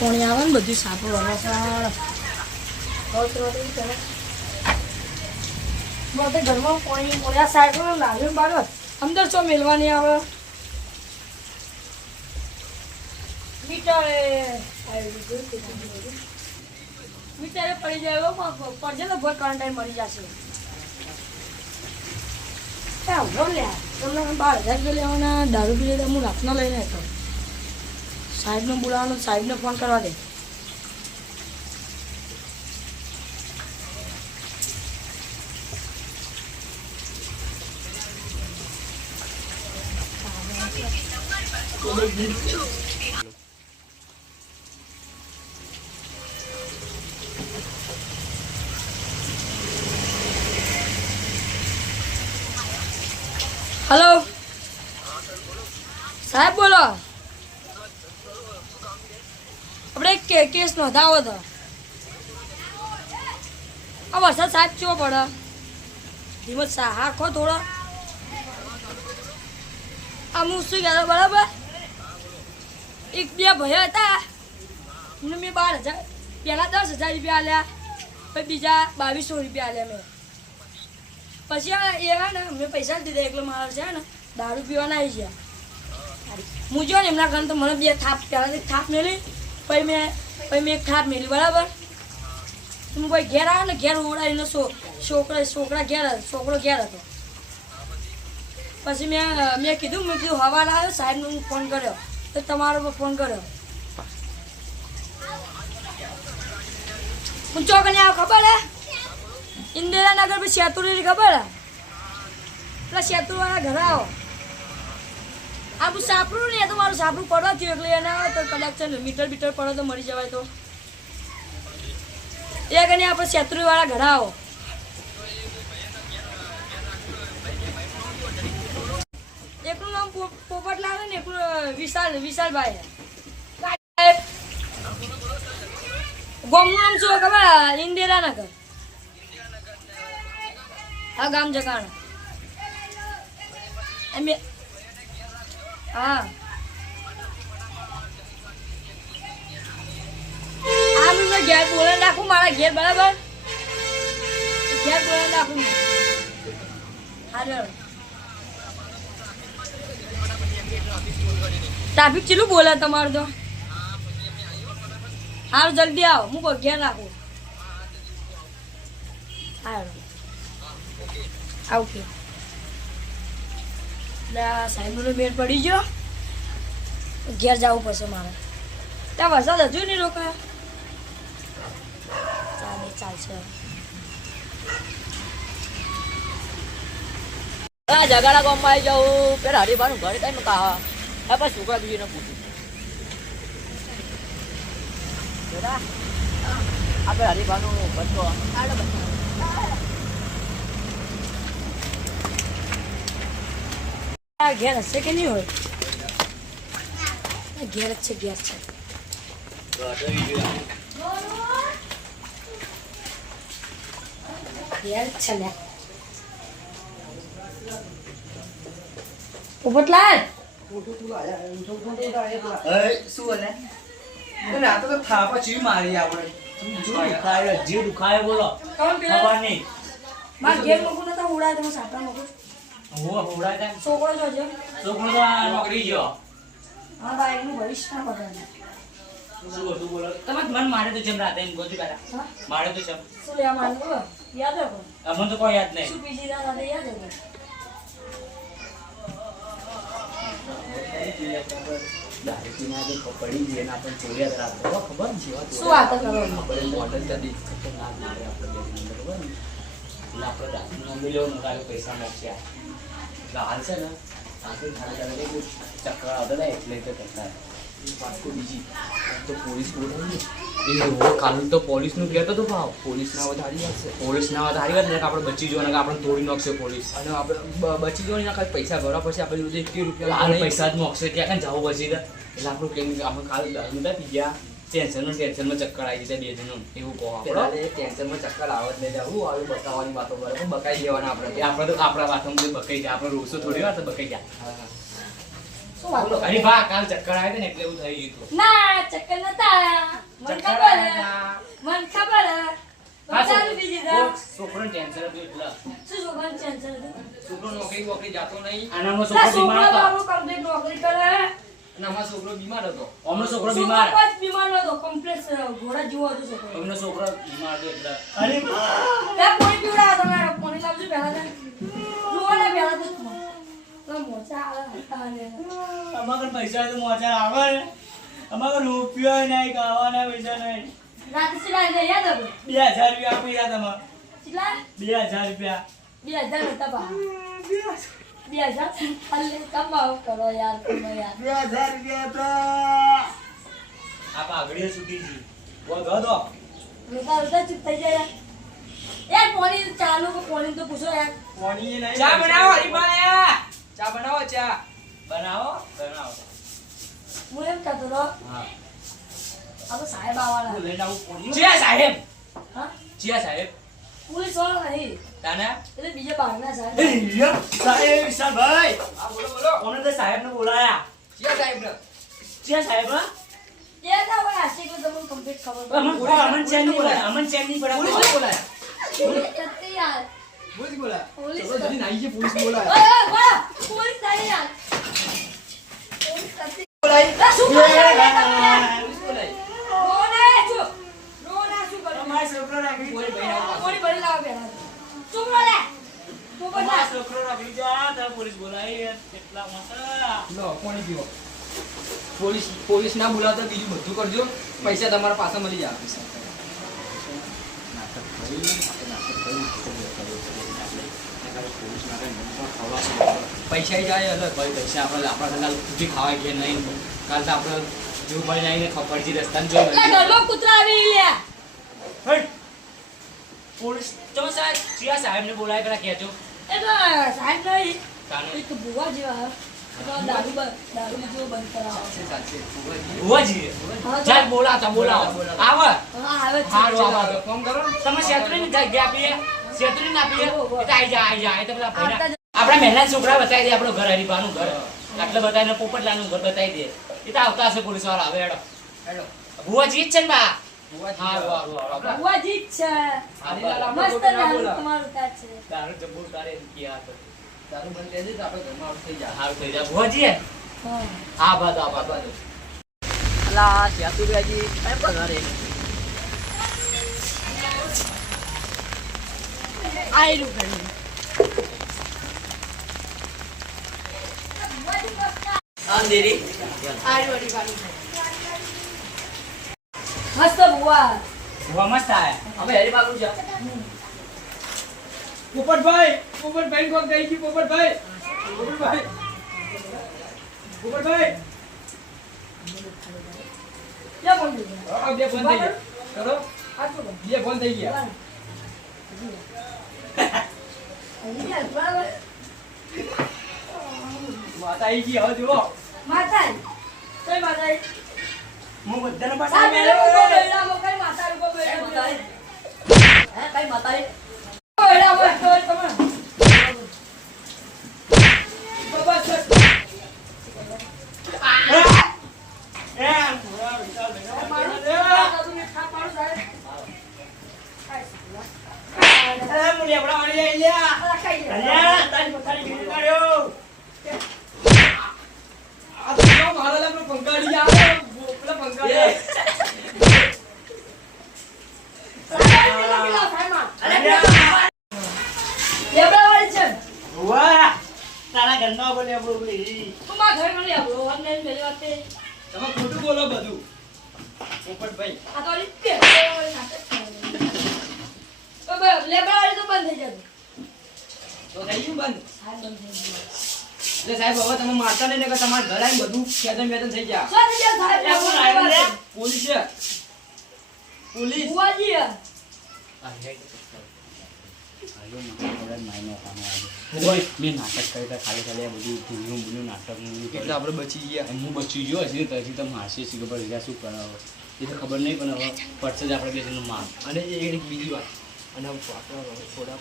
પાણી આવે ને બધી સાપો બધે ઘરમાં પાણી મળ્યા સાઈડ લાવ્યું બાર અંદર શું મેળવાની આવે મીટરે પડી જાય પડશે તો ભર કરંટ મળી જશે તમને 12,000 લેવાના દારૂ પી લે હું રાતનો લઈને હતો સાહેબને બોલાવવાનો સાહેબને ફોન કરવા દે हेलो साहब बोलो अपने केस नोंधाવો હતો આ વરસાદ સાહેબ કેવો પડે ધીમો હાખો થોડો આ હું શું કહેતો બરાબર એક બે ભાઈ હતા મેં 12,000 પહેલા 10,000 રૂપિયા આલ્યા પછી બીજા 2200 રૂપિયા આલ્યા મેં પછી એ ને મેં પૈસા દીધા એટલે મારા છે ને દારૂ પીવાના આવી ગયા હું જો ને એમના ઘર તો મને બે થાપ પહેલાંથી થાપ મેળી પછી મેં એક થાપ મેળી બરાબર હું ભાઈ ઘેર આવ્યો ને ઘેર ઉડાડીને છોકરો ઘેર હતો પછી મેં કીધું હવા આવ્યો સાહેબને હું ફોન કર્યો તો તમારો પર ફોન કર્યો હું ચોકને આવ ખબર હે ઇન્દિરાનગર પછી શેતુરી ખબર હે પેલા શેતુરવાળા ઘરે આવો આપણું સાપડું ને તો મારું સાપડું પડવા થયું એટલે એને આવે તો કદાચ છે ને મીટર પડે તો મરી જવાય તો એ કને આપણે શેતુરીવાળા ઘરે આવો એકનું નામ પોપટલાલ ને એકનું વિશાલભાઈ ગામનું નામ શું ખબર ઇન્દિરાનગર હા ગામ જગાણા હા આ મેં ઘેર બોલે નાખું મારા ઘેર બરાબર ઘેર બોલે નાખું હા ટ્રાફિક ચેલું બોલે તમારું તો હારું જલ્દી આવો હું ઘેર નાખું હારું ઓકે એટલે સાહેબનો બેડ પડી ગયો ઘેર જવું પડશે મારે ત્યાં વરસાદ હજુ નહીં રોકાય ચાલશે જગાડા ગામમાં આવી જાઉં પેલા હરીબાનું ઘરે કઈ કહા પછી છોકરા બીજીને પૂછ્યું આપણે હરીબાનું બચ્ચો ઘેર હશે કે નહીં હોય ઘેર જ છે ઘેર છે પોપટલાલ જે દુખાય બોલો ખબર નહીં મારા ઘેર મૂકું નતા ઉડાય તમે સાપડા મૂકું છોકરો જોજો છોકરો તો નોકરી ગયો હા ભાઈ એનું ભવિષ્ય ના બગાડે શું બોલો તમે મન મારે તો જેમ રાતે એમ ગોતી કાઢા મારે તો જેમ શું લેવા માંગો યાદ રાખો અમને તો કોઈ યાદ નહીં શું બીજી રાત યાદ રાખો પડી ગઈ એના પણ ચોર્યા રાખો ખબર છે શું વાત કરો આપણે મોડલ જલ્દી ખતરનાક મારે આપણે ખબર ને એટલે આપણે રાતનું મમ્મી લેવું નકારે પૈસા નાખ્યા એટલે હાલ છે ને આપણે ખાલી ચક્કર આવતા હતા એટલે તો કરતા પાછું બીજી તો પોલીસ બોલાવી એ કાલે તો પોલીસનું કહેતો હતો ભાવ પોલીસના વધારી વાત છે પોલીસના વધારી વાત ને આપણે બચી જવાના આપણે તોડી નાખશે પોલીસ અને આપણે બચી જવાની ના ખાલી પૈસા ભરવા પછી આપણે બધું 1 રૂપિયા પૈસા જ મોકશે ક્યાં જવું પછી એટલે આપણું કેમ આપણે કાલે બધા પી ગયા ટેન્શનમાં ચક્કર આવી જાય બે જણનું એવું કહો આપણે ટેન્શનમાં ચક્કર આવત નહીં જવું આવી બતાવવાની વાતો કરે પણ બકાઈ દેવાના આપણે તો આપણા વાતોમાં બકાઈ જાય આપણે રોસો થોડી વાર તો બકાઈ જાય શું વાત બોલો કરો? અરે વાહ કાલ ચક્કર આવ્યા હતા ને એટલે એવું થઈ ગયું હતું. ના ચક્કર નતા આયા. મને ચક્કર ખબર હે. આવ્યા મને ખબર હે. હતા. ચાલુ બીજી જા. છોકરોને ટેન્શન હતું એટલે શું છોકરાને ટેન્શન હતું? છોકરો નોકરી વોકરી જાતો નહીં અને લા અમારો છોકરો બીમાર છોકરો હતો બાબુ કમ્પ્લીટ નોકરી કરે. અને અમારો છોકરો બીમાર હતો અમનો છોકરો છોકરો બીમાર કોઈ બીમાર નતો. કમ્પ્લીટ ઘોડા જેવો હતો છોકરો. અમનો છોકરો બીમાર હતો એટલે અરે લે પાણી પીવડાવો તમારે. પાણી લાવજો પહેલા તો. જુઓ ને પહેલા તો. તો મોચા આવે હતા ને. અમારે પૈસા તો મોજા આવે ને અમારે રૂપિયો નહીં ખાવાના પૈસા નહીં રાતે સિવાય ને યાદ હતું. 2000 રૂપિયા આપી કેટલા? રહ્યા તમે 2000 રૂપિયા 2000 હતા બા. 2000 અલ્લે કમાઓ કરો યાર તમે યાર. 2000 રૂપિયા તો આ પાઘડીઓ છૂટી છે બોલ દો રોતા રોતા ચૂપ થઈ જાય યાર પાણી ચાલુ કે પાણી તો પૂછો યાર. પાણી નહીં ચા બનાવો હરીભાઈ ચા બનાવો ચા બનાવો હું એમ કહેતો હતો હા આ તો સાહેબ આવવાના. હું લઈને આવું પાણી જીયા સાહેબ હા જીયા સાહેબ પોલીસ વાળા નહીં તાના એટલે બીજા બહારના સાહેબ. સાહેબ વિશાલભાઈ હા બોલો બોલો અમને તો સાહેબને બોલાયા જીયા સાહેબ ને છે સાહેબ હા એ ના હોય આશિક તો તમને કમ્પ્લીટ ખબર અમન ચેન નહીં પડે પોલીસ બોલાય પોલીસ નથી યાર. પોલીસ બોલાય પોલીસ ચલો જલ્દી નાઈ ગયે પોલીસ બોલાય ઓય ઓય બોલો પોલીસ નહીં યાર. પોલીસ નથી. આ શું કરો યાર તમે? પોલીસ બોલાય રોને ચૂપ. રોના શું કરો? અમારો છોકરો રાખી પોલીસ ભાઈ આવો પાણી ભરી લાવો પહેલા. છોકરો લે. પોપટ અમારો લા. છોકરો રાખી જા તો પોલીસ બોલાવી કેટલા મસા લો પાણી પીવો પોલીસ ના બોલાવતા બીજું બધું કરજો પૈસા તમારા પાસે મળી જાય પૈસા જાય અલગ ભાઈ પૈસા આપણે આપણા સુધી ખાવા ગયા નહીં કાલ તો આપણે જેવું મળી આવીને ખબર છે રસ્તાને લે જોઈ ઘરમાં કૂતરા આવી લ્યા. હટ પોલીસ તો સાહેબ સિયા સાહેબને બોલાય પેલા કહેજો એ તો સાહેબ નહીં. કાનો એક ભૂવા જેવા તો દારૂ જેવો બંધ કરાવો. ભુવાજી હા, ચાલ બોલાવો બોલાવો. આવો હા આવે છે. હારું આવો ફોન કરો તમે શેત્રીની જગ્યા આપીએ શેત્રીને આપીએ એ તો આઈ જાય એ તો પેલા ભાઈના આવતા જ- આપણા મહેલા છોકરા બતાવી દે આપણું ઘર હરીફાનું ઘર એટલે બતાવીને પોપટલાનું ઘર બતાવી દે એ તો આવતા હશે પોલીસ વાળા હવે હેડો હેલો ભુવાજી જ છે ને બા હારું હારું હારું ભૂવાજી જ છે. હરીલાલ આપણે મસ્ત ખોટું ના દારૂ બોલાવો. તમારું ત્યાં છે. તારું જબ્બુ તારે એમ ક્યાં હતો તારું બંધ કરી દે તો આપણે ઘરમાં આઉટ થઈ જાય હારું થઈ જાય ભુવાજી હા. આ બાદ આ બાદ અલા શ્યાતુભાઈજી કઈ પગારે આયરું ઘણી. અંધેરી આયરું વળી વાળી. મસ્ત ભૂવા. ભુવા મસ્ત આયા અમે હરીબાગુ છે પોપટભાઈ કોક ગઈ ગઈ પોપટભાઈ ક્યાં બોલ દીધું? આ બે ફોન થઈ ગયા કરો આ શું બોલ? બે ફોન થઈ ગયા અહીં ગયા, બરાબર. માતા આવી ગઈ હવે જુઓ માતાજી. કઈ માતાજી? હું બધાને સાહેબ, એને પાછા મૂકો બેડામાં, કઈ માતાજી મૂકો બેડામાં. હે કઈ માતાજી બેડામાં તો તમે. બાબા, સર. એ ભુવા વિશાલ મારું ભેગા દાદુને થાપ મારું સાહેબ. એ મુલી આપડા વાળી આઈ લ્યા આ ખાઈ લે. અલ્યા તારી પોતાની ભૂલ કાઢ્યો આ તો કેવો મારા લાગનો પંકાડી આવે પેલા પંકાડી આવે. સાહેબ, પેલા સાહેબમાં. લેબડાવાળી છે. ભુવા તારા ઘરમાં બોલે બોલી તું મારા ઘરે મને આવડો. અમને એમ પહેલી વાત તે. તમે ખોટું બોલો બધું પોપટભાઈ આ તો રીત કે. લેબડાવાળી નાટક કરે. તો બસ, લેબડાવાળી તો બંધ થઈ જશે. તો થઈ ગયું બંધ સાહેબ બંધ થઈ ગયું. એટલે સાહેબ હવે તમે મારતા નહીં ને કે તમારા ઘર આવીને બધું ખેતમ વેતન થઈ ગયા શું થઈ ગયા સાહેબ? એ કોણ આવ્યું લે? પોલીસ છે પોલીસ બુઆજી હે. મેં નાટક કરી ખાલી ખાલી આ બધું ભૂલ્યું નાટકનું એટલે આપણે બચી ગયા હું બચી ગયો હજી ત્યાંથી તમે હાસ્ય શીખો પર શું કરાવો એ તો ખબર નહીં પણ હવે પડશે જ આપણે બેસીને માર અને એક બીજી વાત અને થોડા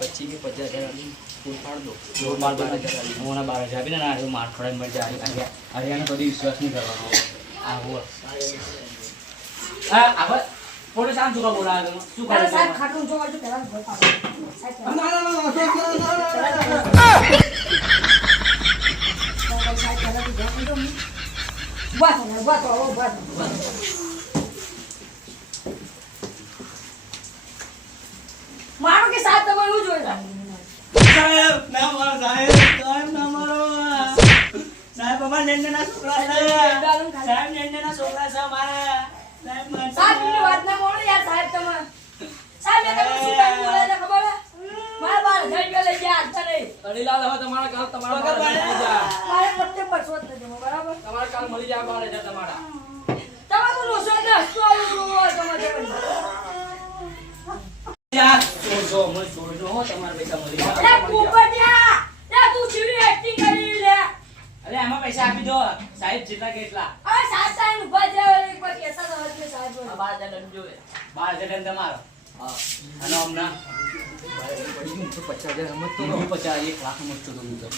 25 કે 50,000 આલી ફૂલ પાડ દો. જો માર 12,000 આપીને ના એવું માર ખોડાઈ મળી જાય હરિયાનો કદી વિશ્વાસ નહીં કરવાનો આવો આગળ પોલીસ આમ શું બોલાવે તમે શું કરે અરે સાહેબ છે ખાટું જોવા જો પહેલા ભોય પાડો સાહેબ મારો કે સાહેબ તમે એવું જોઈ સાહેબ ના મારો સાહેબ ના મારો સાહેબ અમારા નેના છોકરા છે સાહેબ નેના છોકરા છે અમારા સાહેબ મારતા સાહેબની વાત ના મોડો યાર સાહેબ તમે સાહેબ મેં તમને શું કામ બોલાય છે ખબર છે મારા 12,000 લઈ ગયા આજતા નહીં અડીલાલ હવે તમારા કાલ તમારા પગાર 12,000 મળી જાય. મારે પ્રત્યેક વર્ષો જ નથી બરાબર તમારા કાલ મળી જાય 12,000 તમારા. તમે તો રોસો ને હસતો આવું તમે યાર છોડજો મને છોડજો હો તમારા પૈસા મળી અરે જાય પોપટિયા લે તું ચીડી એક્ટિંગ કરી લે અરે આમાં પૈસા આપી દો સાહેબ જેટલા કેટલા અરે સાહેબ સાહેબ ઉભા જાવ એક વાર કેસા તો હશે સાહેબ 12,000 દંડ જોવે 12,000 દંડ તમારો હા અને હમણાં પડી ગયું તો 50,000 સમજ તો હું 50 1 લાખ મસ્તો તો હું તો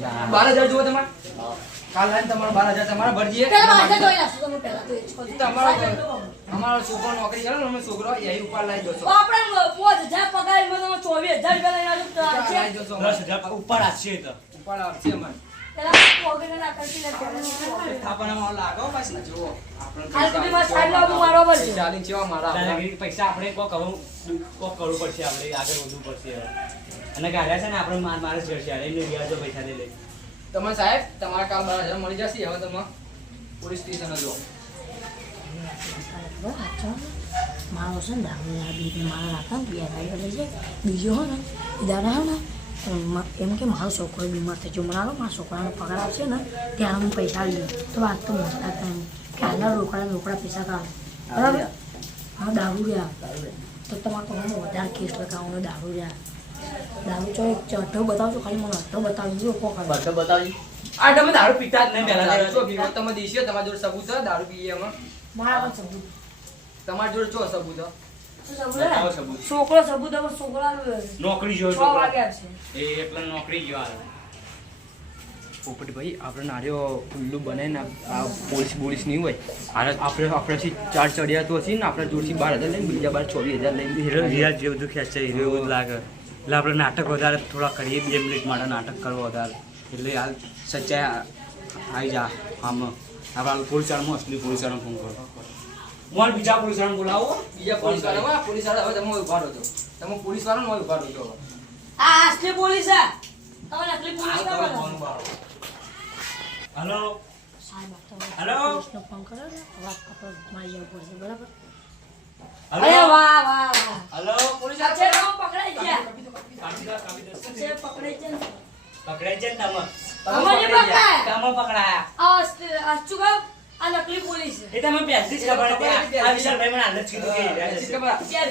12,000 જુઓ તમારે કાલ લાઈન તમારા 12,000 તમારા ભરજીએ. પેલા માથે જોઈ લાસો તમે પેલા તો એ જ કહું. અમારો છોકરો નોકરી કરે ને અમે છોકરો યહી ઉપર લાવી દો છો. આપણે 5,000 પગાર મને 24,000 રૂપિયા લઈને આવ્યો તો લાવી દો છો. 10,000 ઉપર આપશે તો ઉપર આવશે અમારે. પેલા પોગને ના કરતી ને થાપણામાં લાગો પાછા જુઓ આપણે હાલ સુધી માં સાહેબ નો મારો પર છે ચાલીને જેવા મારા દાદાગીરી પૈસા આપણે કોક કરવું પડશે આપણે આગળ વધવું પડશે હવે. અને ગાડ્યા છે ને આપણે મારે જ કરશે અરે એમને વ્યાજો પૈસા દે લે તમે સાહેબ તમારા કાલ 12,000 મળી જશે. હવે તમે પોલીસ સ્ટેશન જો મારો છે ને દારૂ બી મારા રાખા ને બે ગાડીઓ લઈ જાય બીજો હો ને દાદા હો ને એમ કે મારો છોકરો બીમાર થઈ ગયો મને મારા છોકરાનો પગાર આવશે ને ત્યારે હું પૈસા લઈ તો વાત તો મોટા થાય કે આના રોકડા પૈસા કાઢો બરાબર હા દારૂ રહ્યા તો તમારે કોઈને વધારે કેસ લગાવવાનો દારૂ રહ્યા દારૂ ચો એક ચઢો બતાવજો ખાલી મને અઠ્ઠો બતાવજો કો કરે બધો બતાવી આ તમે દારૂ પીતા જ નહીં પહેલા જો પીવો તમે દેશીઓ તમારા જોડે સબૂત છે દારૂ પીએ એમાં મારા પણ સબૂત તમારા જોડે ચો સબૂત છે? બતાવો સબૂત. છોકરો સબૂત હવે છોકરા નોકરી જો 6 વાગ્યા છે એ એકલા નોકરી ગયો હાલ પોપટભાઈ આપણે નાર્યો ઉલ્લુ બનાવીને આ પોલીસ નહીં હોય આપણેથી 4 ચડિયાતો હશે ને આપણા જોડથી 12,000 લઈને બીજા 24,000 લઈને હીરો જે બધું ખેંચે હીરો એવું જ લાગે એટલે આપણે નાટક વધારે થોડા કરીએ 2 મિનિટ માટે નાટક કરવો વધારે એટલે હાલ સચ્ચાઈ આવી જા આમાં આપણે પોલીસ વાળામાં અસલી પોલીસ વાળાને ફોન કરો મોલ બીજા પોલીસ વાળાને બોલાવો બીજા પોલીસ વાળા હવે તમે ઉભા રહો છો તમે પોલીસ વાળા ઉભા રહો છો આ અસલી પોલીસ છે તમે નકલી પોલીસ ના બનો હલો સાહેબ હેલો? પોલીસનો ફોન કરો ને વાત આપણે મારી જવું પડશે બરાબર હલો અરે વાહ વાહ વાહ હલો પોલીસ અચ્છે તો પકડાઈ ગયા કાપી દો અચ્છે પકડાઈ ગયા પકડાઈ જાય તમે અમને પકડાય તમે પકડાયા આ અચ્છુ ગાવ આ નકલી પોલીસ છે એ તમે પહેલથી જ ખબર હતી આ વિશાલભાઈ મને હાલ જ કીધું કે હીરા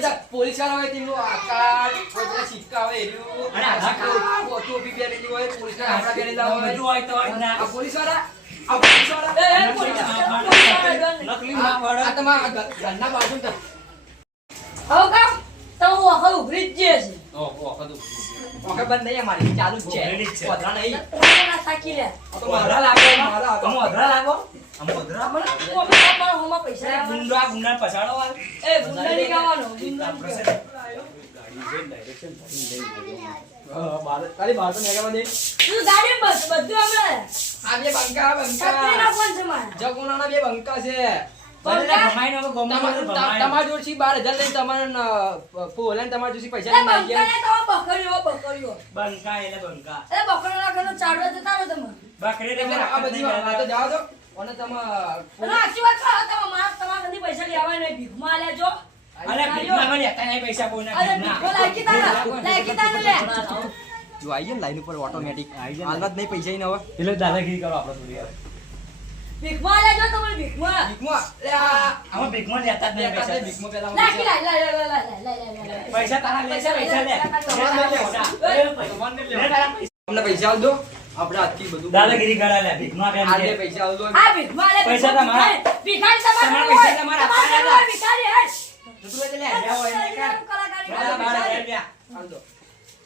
છે. પોલીસ વાળા હોય તેમનું આકાર કોઈ પેલા સિક્કા હોય એનું અને આધાર કાર્ડ. ટોપી પહેરેલી હોય પોલીસ ના આપડા પહેરેલા હોય બધું હોય તો હોય જ ના. આ પોલીસ વાળા નકલી માં પડે. આ તમારા ઘરના બાજુ હવે કામ તો વખત ઉભરી જ છે ઓકે બંધ નહીં અમારી ચાલુ જ ઓગળેલી જ છે છે. વધરા નહીં પોતાના થાકી લે આ તો મારા લાગે મારા તમે અધરા લાગો અમે અધરા મને કોમે તમારા હોમાં પૈસા અરે લેવાના. ગુંડા ગુંડા પછાડો વાળ. એ ગુંડા ની ગાવાનો ગુંડા આપણે ની છે ગાવાનો. ને, ગાડી છે ને, direction ભરીને લઈ જજો. તારી બાર તો મેગા દે તું ગાડી બસ બધું હમણાં આ બે બંકા છત્રીના ફોન છે મારા જગુનાના બે બંકા છે બધાને ભમાઈને હવે ગમવાનું ભમાય. તમારા જોડથી 12,000 લઈને તમારે પોલાને તમારા જોડથી પૈસા એ લઈને આવી ગયા બંકાને તો બકરીઓ બંકા એટલે બંકા. એ બકરીના ઘરનો ચાડવા જતા રહો તમે બકરી એટલે તમે આ બધી વાતો જવા દો અને તમે અને આખી વાત કરો તમે તમારા ઘરથી પૈસા લેવાય નહીં ભીખમાં આલ્યા જો અરે ભીખમાં મને લેતા નહીં પૈસા કોઈના અરે ભીખના. ભીખો લાયકી તાને લે જો આવી ગયા લાઈન ઉપર ઓટોમેટિક આવી જાય ને. હાલવા જ નહીં પૈસા ઈને હવે એટલે દાદાગીરી કરો આપણે થોડી વાર. ભીખમાં આલ્યા જો તમે ભીખમાં ભીખમાં લે આ આમાં ભીખમાં લેતા જ નહીં લેતા જ નહીં, પૈસા. ભીખમાં પેલા લાયકી લાય પૈસા તારા લે છે, પૈસા લે. તમારે નહીં લેવાના. લે તારા પૈસા. અમને પૈસા આલ દો આપણે આજથી બધું દાદાગીરી કરા લે ભીખમાં કેમ આજે કે? પૈસા આલ દો આ ભીખમાં આલ્યા પૈસા તમારા. ભિખારી તમારા તમારા પૈસા તમારા આપવાના હતા. ભિખારી હે તું એટલે લ્યા હોય ને કર કલાકારી બરાબર, બરાબર, લ્યા. હાલ દો.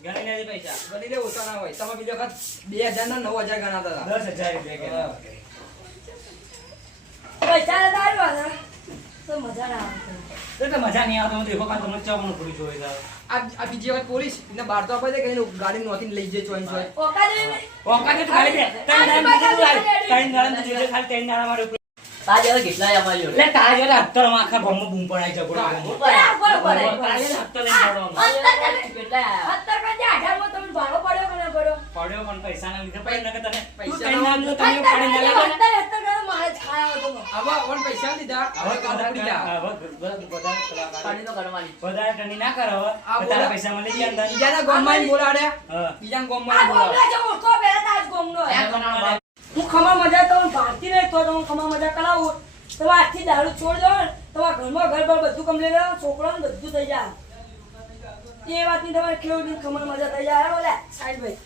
ગણી લે પૈસા ગણી લે ઓછા ના હોય તમે બીજો વખત 2000 ના 9000 ગણાતા હતા 10,000 રૂપિયા હા. પૈસા લેતા આવ્યો ને તો મજા ના આવે તો મજા નહીં આવતો દેખો કાં તમને ચાવવાનું પૂરી જોઈ જાવ આ બીજી વખત પોલીસ એને બહાર તો આપે છે કે ગાડી નોખીને લઈ જાય ચોઈન ચોઈ ઓકા દે ઓકાને તો ખાલી દે ત્રણ દાડા દીધું ખાલી ત્રણ દાડા મારું તાજ હવે કેટલા અમારી જોડે એટલે તારે જો અત્તર માં આખા ગામમાં બૂમ પડાય છે બોલો બરાબર તારે અત્તર લઈને પડવાનો કેટલા આયા? અત્યારે કઈ 18 માં તમે ભાડો પડ્યો કે ના પડ્યો પડ્યો પણ પૈસા ના લીધે પડ્યો નકર તને પૈસા તું ત્રણ દાડા તમે પડી ના લાગે ને અત્યારે મારે જ ખાયા હતો હવે ઓન પૈસા લીધા હવે કાઢા લીધા પાણી તો કરવાની. વધારે ટની ના કરો આ હવે બોલા. તારા પૈસા મળી ગયા અંદર બીજાના ગામમાં બોલાડ્યા હા બીજાના આ ગામમાં ગોમનો બોલાડ્યા જે ઓળખો પહેલા તાજ ગોમનો આ કમાવા હું ખમા મજા તો ભારતી નહીં તો હું ખમા મજા કરાવું તમે આજથી દારૂ છોડ દો ને તમારા ઘરમાં ઘર બાર બધું કમ્પ્લીટ કરો છોકરાને બધું થઈ જાય એ વાતની તમારે કેવું ખમા મજા થઈ જાય બોલે સાઈડ ભાઈ